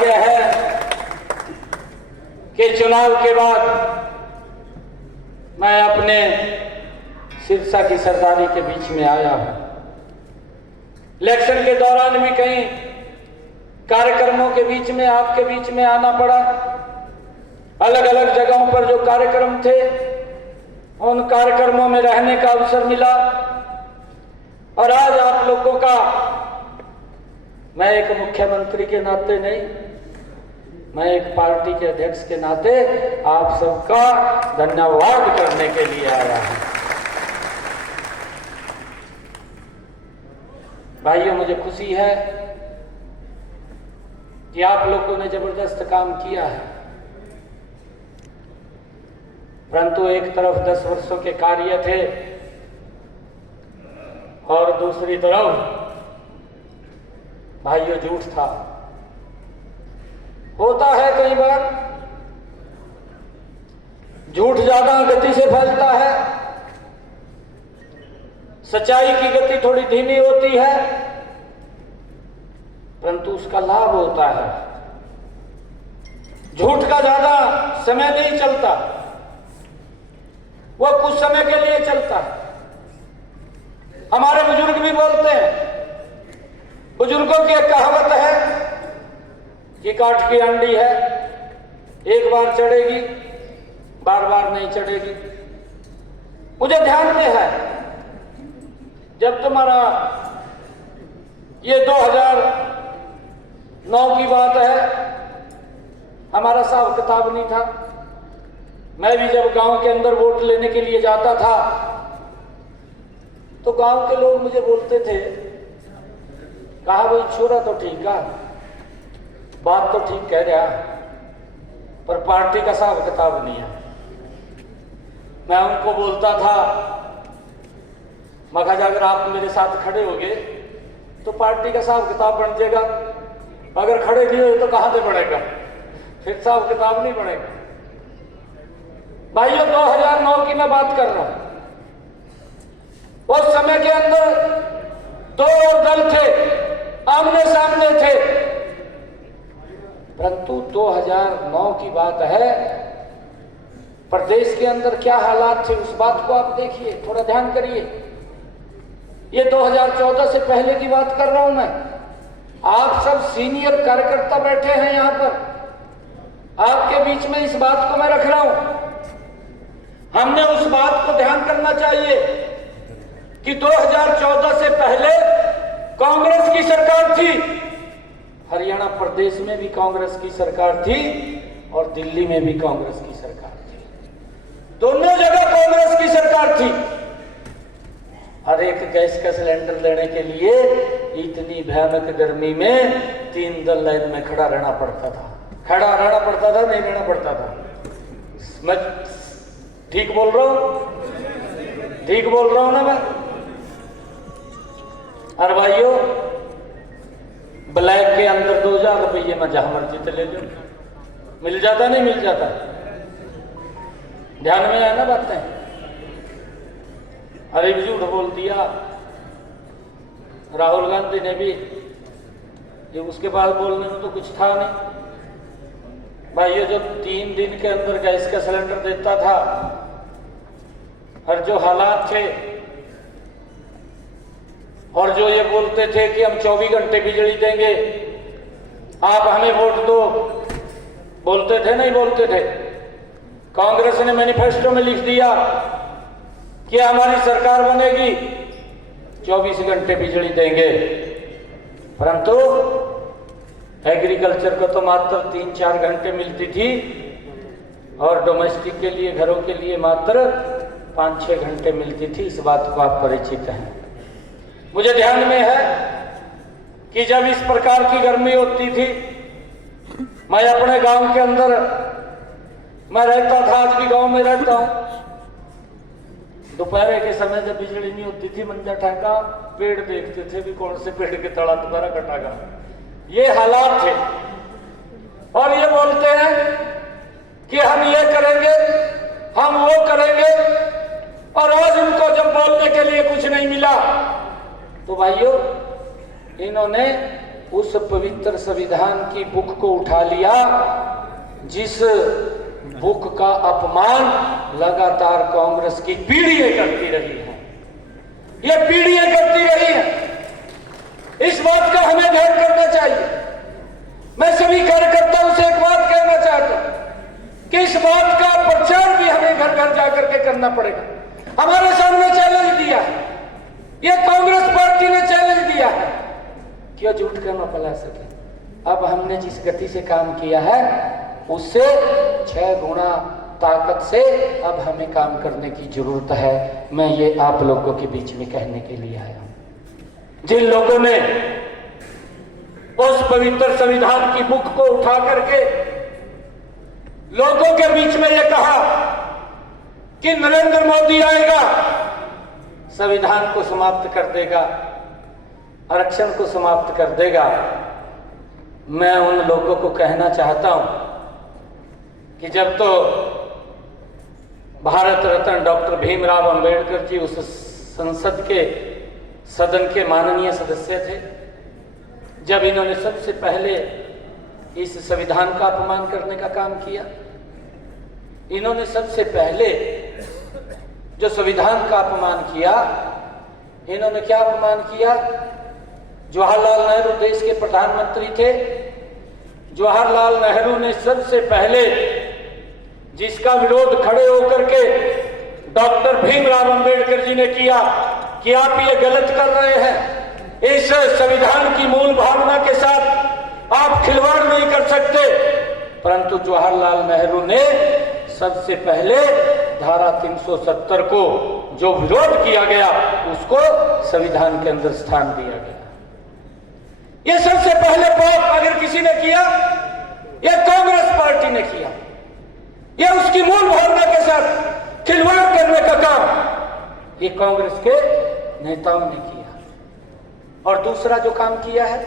दुर्भाग्य है कि चुनाव के बाद मैं अपने सिरसा की सरदारी के बीच में आया हूं। इलेक्शन के दौरान भी कई कार्यक्रमों के बीच में, आपके बीच में आना पड़ा। अलग अलग जगहों पर जो कार्यक्रम थे उन कार्यक्रमों में रहने का अवसर मिला और आज आप लोगों का मैं एक मुख्यमंत्री के नाते नहीं, मैं एक पार्टी के अध्यक्ष के नाते आप सबका धन्यवाद करने के लिए आया हूं। भाइयों, मुझे खुशी है कि आप लोगों ने जबरदस्त काम किया है, परंतु एक तरफ 10 वर्षों के कार्य थे और दूसरी तरफ भाइयों झूठ था। होता है कई बार झूठ ज्यादा गति से फैलता है, सच्चाई की गति थोड़ी धीमी होती है, परंतु उसका लाभ होता है। झूठ का ज्यादा समय नहीं चलता, वो कुछ समय के लिए चलता है। हमारे बुजुर्ग भी बोलते हैं, बुजुर्गों की एक कहावत है कि काठ की अंडी है, एक बार चढ़ेगी, बार बार नहीं चढ़ेगी। मुझे ध्यान में है जब तुम्हारा ये 2009 की बात है, हमारा हिसाब किताब नहीं था। मैं भी जब गांव के अंदर वोट लेने के लिए जाता था तो गांव के लोग मुझे बोलते थे, कहा भाई छोरा तो ठीक है, बात तो ठीक कह रहा, पर पार्टी का हिसाब किताब नहीं है। मैं उनको बोलता था, मगर अगर आप मेरे साथ खड़े होगे तो पार्टी का हिसाब किताब बन जाएगा, अगर खड़े नहीं हुए तो कहां से बढ़ेगा, फिर हिसाब किताब नहीं बढ़ेगा। भाइयों, 2009 की मैं बात कर रहा हूं। उस समय के अंदर 2 और दल थे, आमने सामने थे, परंतु 2009 की बात है, प्रदेश के अंदर क्या हालात थे उस बात को आप देखिए, थोड़ा ध्यान करिए। ये 2014 से पहले की बात कर रहा हूं मैं। आप सब सीनियर कार्यकर्ता बैठे हैं यहां पर, आपके बीच में इस बात को मैं रख रहा हूं। हमने उस बात को ध्यान करना चाहिए कि 2014 से पहले कांग्रेस की सरकार थी, हरियाणा प्रदेश में भी कांग्रेस की सरकार थी और दिल्ली में भी कांग्रेस की सरकार थी, दोनों जगह कांग्रेस की सरकार थी। हर एक गैस का सिलेंडर लेने के लिए इतनी भयानक गर्मी में 3 दल लाइन में खड़ा रहना पड़ता था। खड़ा रहना पड़ता था, नहीं रहना पड़ता था। मैं ठीक बोल रहा हूं, ठीक बोल रहा हूं ना मैं? और भाइयों, ब्लैक के अंदर 2000 रुपये में जहां मर्जी तो ले लो, मिल जाता नहीं मिल जाता? ध्यान में है ना बातें? अरे भी झूठ बोल दिया राहुल गांधी ने भी, ये उसके बाद बोलने में तो कुछ था नहीं। भाइयों, जब 3 दिन के अंदर गैस का सिलेंडर देता था और जो हालात थे, और जो ये बोलते थे कि हम 24 घंटे बिजली देंगे, आप हमें वोट दो, बोलते थे नहीं बोलते थे? कांग्रेस ने मैनिफेस्टो में लिख दिया कि हमारी सरकार बनेगी 24 घंटे बिजली देंगे, परंतु एग्रीकल्चर को तो मात्र 3-4 घंटे मिलती थी और डोमेस्टिक के लिए, घरों के लिए मात्र 5-6 घंटे मिलती थी। इस बात को आप परिचित हैं। मुझे ध्यान में है कि जब इस प्रकार की गर्मी होती थी, मैं अपने गांव के अंदर मैं रहता था, आज भी गांव में रहता हूं। दोपहर के समय जब बिजली नहीं होती थी, मंजा ठाका पेड़ देखते थे भी कौन से पेड़ के तला दोबारा कटागा। ये हालात थे और ये बोलते हैं कि हम ये करेंगे, हम वो करेंगे, और आज इनको जब बोलने के लिए कुछ नहीं मिला तो भाइयों, इन्होंने उस पवित्र संविधान की बुक को उठा लिया जिस बुक का अपमान लगातार कांग्रेस की पीढ़ियां करती रही है। ये पीढ़ियां करती रही है। इस बात का हमें ध्यान करना चाहिए। मैं सभी कार्यकर्ताओं से एक बात कहना चाहता हूं कि इस बात का प्रचार भी हमें घर घर जाकर के करना पड़ेगा। हमारे सामने चैलेंज दिया है, यह कांग्रेस पार्टी ने चैलेंज दिया है, क्यों झूठ कर न फैला सके। अब हमने जिस गति से काम किया है उससे 6 गुना ताकत से अब हमें काम करने की जरूरत है। मैं ये आप लोगों के बीच में कहने के लिए आया हूं। जिन लोगों ने उस पवित्र संविधान की बुक को उठा करके लोगों के बीच में यह कहा कि नरेंद्र मोदी आएगा, संविधान को समाप्त कर देगा, आरक्षण को समाप्त कर देगा, मैं उन लोगों को कहना चाहता हूं कि जब तो भारत रत्न डॉक्टर भीमराव अंबेडकर जी उस संसद के सदन के माननीय सदस्य थे, जब इन्होंने सबसे पहले इस संविधान का अपमान करने का काम किया, इन्होंने सबसे पहले जो संविधान का अपमान किया, इन्होंने क्या अपमान किया? जवाहरलाल नेहरू देश के प्रधानमंत्री थे। जवाहरलाल नेहरू ने सबसे पहले जिसका विरोध खड़े होकर के डॉक्टर भीमराव अंबेडकर जी ने किया कि आप ये गलत कर रहे हैं, इस संविधान की मूल भावना के साथ आप खिलवाड़ नहीं कर सकते। परंतु जवाहरलाल नेहरू ने सबसे पहले धारा 370 को जो विरोध किया गया उसको संविधान के अंदर स्थान दिया गया। ये सबसे पहले पाप अगर किसी ने किया, यह कांग्रेस पार्टी ने किया। यह उसकी मूल भावना के साथ खिलवाड़ करने का काम ये कांग्रेस के नेताओं ने किया। और दूसरा जो काम किया है,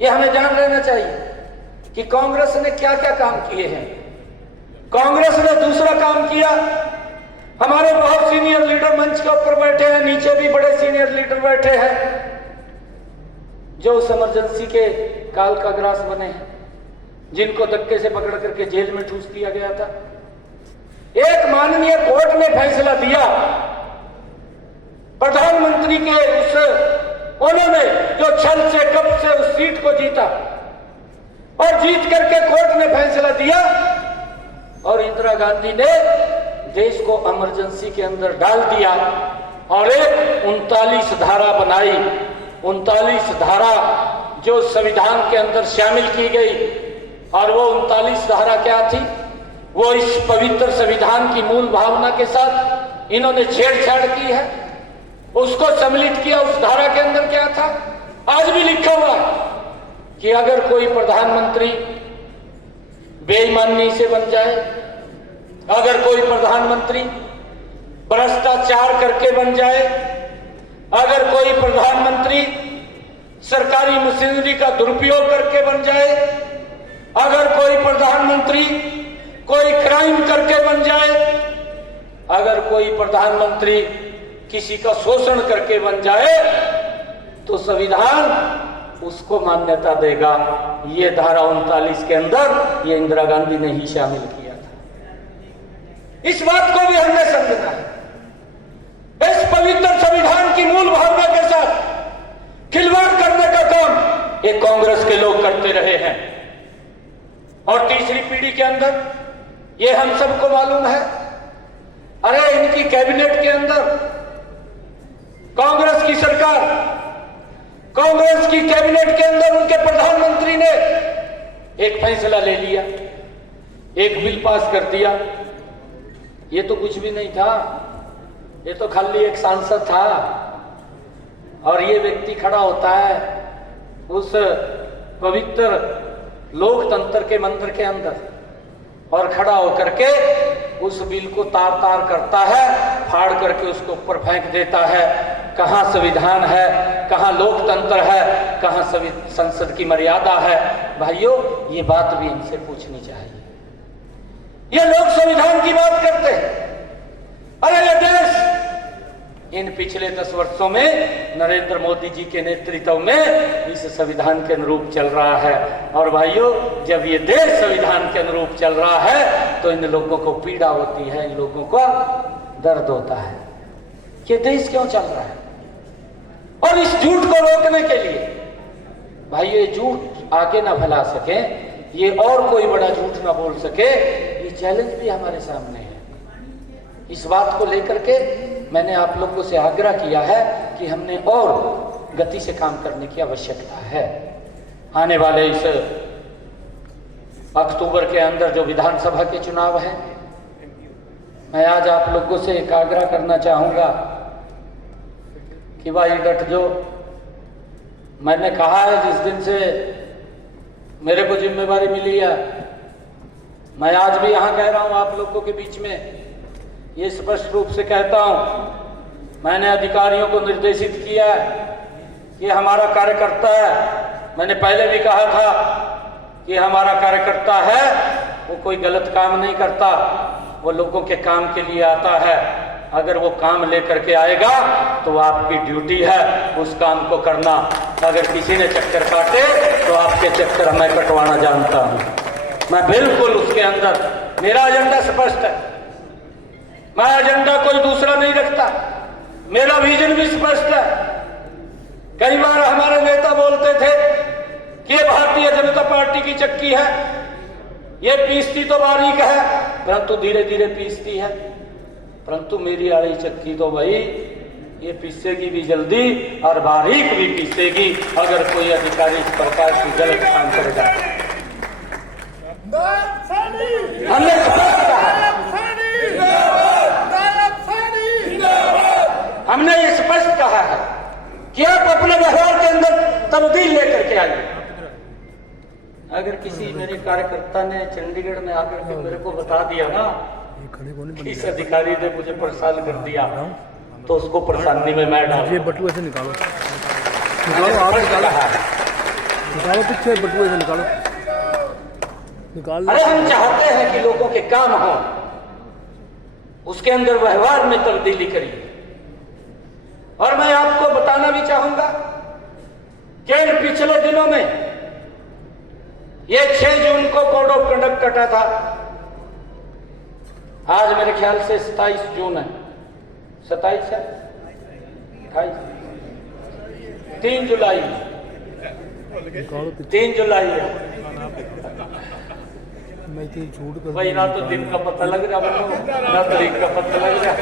यह हमें जान लेना चाहिए कि कांग्रेस ने क्या क्या काम किए हैं। कांग्रेस ने दूसरा काम किया, हमारे बहुत सीनियर लीडर मंच के ऊपर बैठे हैं, नीचे भी बड़े सीनियर लीडर बैठे हैं जो उस इमरजेंसी के काल का ग्रास बने हैं, जिनको धक्के से पकड़ करके जेल में ठूस दिया गया था। एक माननीय कोर्ट ने फैसला दिया, प्रधानमंत्री के उन्होंने जो छल से कप से उस सीट को जीता और जीत करके कोर्ट ने फैसला दिया और इंदिरा गांधी ने देश को इमरजेंसी के अंदर डाल दिया और एक 39 धारा बनाई। 39 धारा जो संविधान के अंदर शामिल की गई, और वो 39 धारा क्या थी? वो इस पवित्र संविधान की मूल भावना के साथ इन्होंने छेड़छाड़ की है, उसको सम्मिलित किया। उस धारा के अंदर क्या था? आज भी लिखा हुआ है कि अगर कोई प्रधानमंत्री बेईमानी से बन जाए, अगर कोई प्रधानमंत्री भ्रष्टाचार करके बन जाए, अगर कोई प्रधानमंत्री सरकारी मशीनरी का दुरुपयोग करके बन जाए, अगर कोई प्रधानमंत्री कोई क्राइम करके बन जाए, अगर कोई प्रधानमंत्री किसी का शोषण करके बन जाए, तो संविधान उसको मान्यता देगा। ये धारा 39 के अंदर ये इंदिरा गांधी ने ही शामिल किया था। इस बात को भी हमने समझना है। इस पवित्र संविधान की मूल भावना के साथ खिलवाड़ करने का काम ये कांग्रेस के लोग करते रहे हैं। और तीसरी पीढ़ी के अंदर ये हम सबको मालूम है, अरे इनकी कैबिनेट के अंदर कांग्रेस की सरकार, कांग्रेस की कैबिनेट के अंदर उनके प्रधानमंत्री ने एक फैसला ले लिया, एक बिल पास कर दिया। ये तो कुछ भी नहीं था, ये तो खाली एक सांसद था और ये व्यक्ति खड़ा होता है उस पवित्र लोकतंत्र के मंदिर के अंदर और खड़ा होकर के उस बिल को तार तार करता है, फाड़ करके उसके ऊपर फेंक देता है। कहां संविधान है, कहां लोकतंत्र है, कहां संसद की मर्यादा है? भाइयों, ये बात भी इनसे पूछनी चाहिए। ये लोग संविधान की बात करते हैं। अरे ये देश इन पिछले 10 वर्षों में नरेंद्र मोदी जी के नेतृत्व में इस संविधान के अनुरूप चल रहा है। और भाइयों, जब ये देश संविधान के अनुरूप चल रहा है तो इन लोगों को पीड़ा होती है, इन लोगों को दर्द होता है कि देश क्यों चल रहा है। और इस झूठ को रोकने के लिए भाइयों, ये झूठ आगे ना फैला सके, ये और कोई बड़ा झूठ ना बोल सके, ये चैलेंज भी हमारे सामने है। इस बात को लेकर के मैंने आप लोगों से आग्रह किया है कि हमने और गति से काम करने की आवश्यकता है। आने वाले इस अक्टूबर के अंदर जो विधानसभा के चुनाव है, मैं आज आप लोगों से एक आग्रह करना चाहूंगा कि भाई डट जो। मैंने कहा है जिस दिन से मेरे को जिम्मेवारी मिली है, मैं आज भी यहां कह रहा हूं आप लोगों के बीच में, ये स्पष्ट रूप से कहता हूं, मैंने अधिकारियों को निर्देशित किया है कि हमारा कार्यकर्ता है। मैंने पहले भी कहा था कि हमारा कार्यकर्ता है, वो कोई गलत काम नहीं करता, वो लोगों के काम के लिए आता है। अगर वो काम लेकर के आएगा तो आपकी ड्यूटी है उस काम को करना। अगर किसी ने चक्कर काटे तो आपके चक्कर मैं कटवाना जानता हूं। मैं बिल्कुल उसके अंदर, मेरा एजेंडा स्पष्ट है, मैं एजेंडा कोई दूसरा नहीं रखता, मेरा विजन भी स्पष्ट है। कई बार हमारे नेता बोलते थे कि ये भारतीय जनता पार्टी की चक्की है, ये पीसती तो बारीक है परंतु धीरे धीरे पीसती है, परंतु मेरी आड़ी चक्की तो भाई ये पीसेगी भी जल्दी और बारीक भी पीसेगी अगर कोई अधिकारी इस प्रकार की गलत काम करेगा। हमने स्पष्ट कहा, हमने ये स्पष्ट कहा है कि आप अपने व्यवहार के अंदर तब्दील लेकर के आइए। अगर किसी मेरे कार्यकर्ता ने चंडीगढ़ में आकर के मेरे को बता दिया ना कि इस अधिकारी ने मुझे परेशान कर दिया, तो उसको परेशानी में मैं डाल। ये बटुए से निकालो, निकालो, आप निकालो, निकालो पीछे बटुए से निकालो, निकाल। अरे हम चाहते हैं कि लोगों के काम हो, उसके अंदर व्यवहार में तब्दीली करिए। और मैं आपको बताना भी चाहूंगा कि इन पिछले दिनों में ये 6 जून को कोड ऑफ कंडक्ट कटा था, आज मेरे ख्याल से 27 जून है, 27 है, 28, 3 जुलाई, 3 जुलाई है भाई। ना तो दिन का पता लग रहा ना तारीख का पता लग रहा।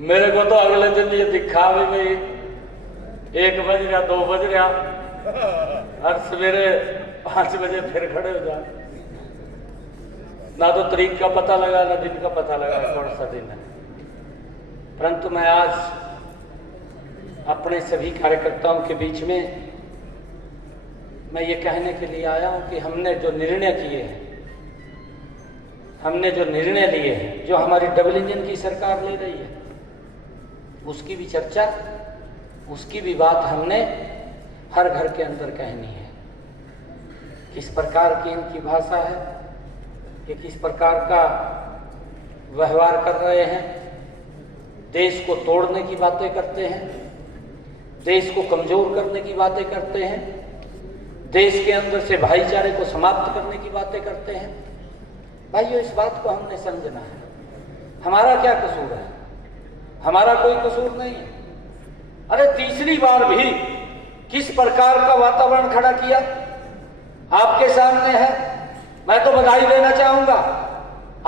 मेरे को तो अगले दिन ये दिखा भी नहीं, 1 बज रहा, 2 बज रहा, हर सवेरे 5 बजे फिर खड़े हो जा। ना तो तारीख का पता लगा ना दिन का पता लगा कौन सा दिन है। परंतु मैं आज अपने सभी कार्यकर्ताओं के बीच में मैं ये कहने के लिए आया हूं कि हमने जो निर्णय किए हैं, हमने जो निर्णय लिए हैं, जो हमारी डबल इंजन की सरकार ले रही है, उसकी भी चर्चा, उसकी भी बात हमने हर घर के अंदर कहनी है। किस प्रकार की इनकी भाषा है, ये किस प्रकार का व्यवहार कर रहे हैं, देश को तोड़ने की बातें करते हैं, देश को कमजोर करने की बातें करते हैं, देश के अंदर से भाईचारे को समाप्त करने की बातें करते हैं। भाइयों, इस बात को हमने समझना है। हमारा क्या कसूर है? हमारा कोई कसूर नहीं है। अरे तीसरी बार भी किस प्रकार का वातावरण खड़ा किया आपके सामने है। मैं तो बधाई देना चाहूंगा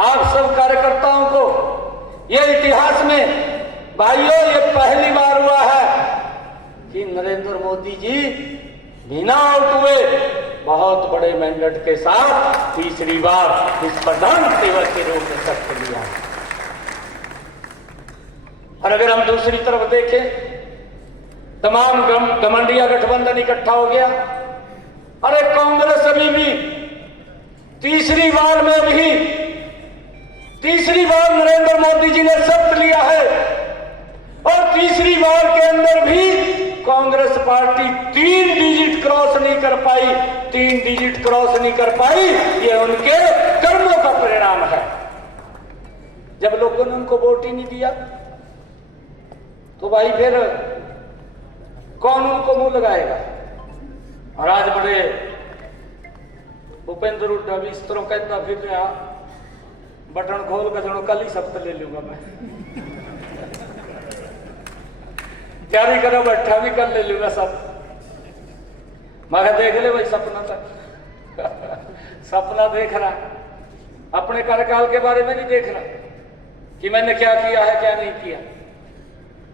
आप सब कार्यकर्ताओं को। ये इतिहास में भाइयों ये पहली बार हुआ है कि नरेंद्र मोदी जी बिना आउट हुए बहुत बड़े मैंडेट के साथ तीसरी बार इस प्रधान सेवक के रूप में शपथ लिया। और अगर हम दूसरी तरफ देखें, तमाम घमंडिया गठबंधन इकट्ठा हो गया। अरे कांग्रेस अभी भी तीसरी बार में भी, तीसरी बार नरेंद्र मोदी जी ने शपथ लिया है और तीसरी बार के अंदर भी कांग्रेस पार्टी 3 डिजिट क्रॉस नहीं कर पाई, 3 डिजिट क्रॉस नहीं कर पाई, ये उनके कर्मों का परिणाम है। जब लोगों ने उनको वोट ही नहीं दिया तो भाई फिर कौन उनको मुंह लगाएगा। और आज बड़े भूपेंद्र हुड्डा भी इस तरह कहता फिर रहा, बटन खोल कर जनो कल ही शब्द ले लूंगा मैं, तैयारी करो बैठा भी कर ले लूंगा सब। मैं देख ले भाई सपना तक सपना देख रहा, अपने कार्यकाल के बारे में नहीं देख रहा कि मैंने क्या किया है क्या नहीं किया।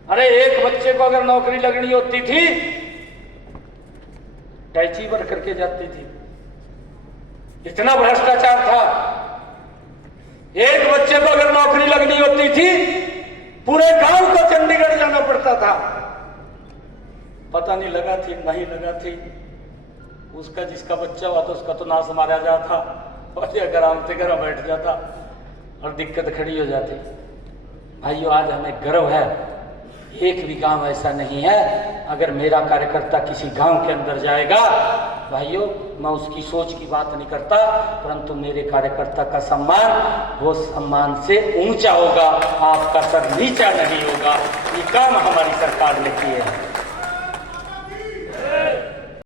अरे एक बच्चे को अगर नौकरी लगनी होती थी टैची भर करके जाती थी, इतना भ्रष्टाचार था। एक बच्चे को अगर नौकरी लगनी होती थी पूरे गांव को चंडीगढ़ जाना पड़ता था। पता नहीं लगा थी नहीं लगा थी, उसका जिसका बच्चा हुआ था उसका तो नाश मारा जाता और अगर आमते घर बैठ जाता और दिक्कत खड़ी हो जाती। भाइयों आज हमें गर्व है, एक भी गांव ऐसा नहीं है अगर मेरा कार्यकर्ता किसी गांव के अंदर जाएगा, भाइयों मैं उसकी सोच की बात नहीं करता, परंतु मेरे कार्यकर्ता का सम्मान वो सम्मान से ऊंचा होगा, आपका सर नीचा नहीं होगा। ये काम हमारी सरकार ने किए हैं।